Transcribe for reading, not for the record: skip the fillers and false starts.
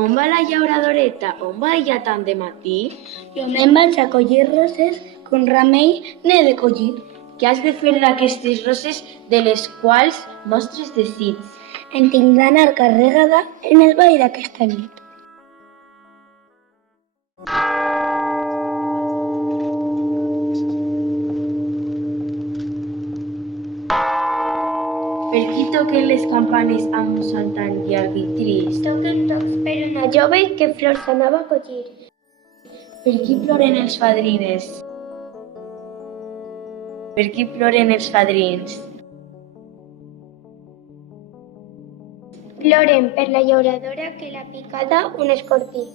On va la llauradoreta? On va ella tant de matí? Jo me'n vaig a collir roses, que un remei n'he de collir. Què has de fer d'aquestes roses de les quals mostres desig? En tinc d'anar carregada en el ball d'aquesta nit. Per qui toquen les campanes amb un son tan llarg i trist? Toquen tocs per una jove que flors anava a collir. Per qui ploren els fadrines? Per qui ploren els fadrins? Ploren per la llauradora que l'ha picada un escorpí.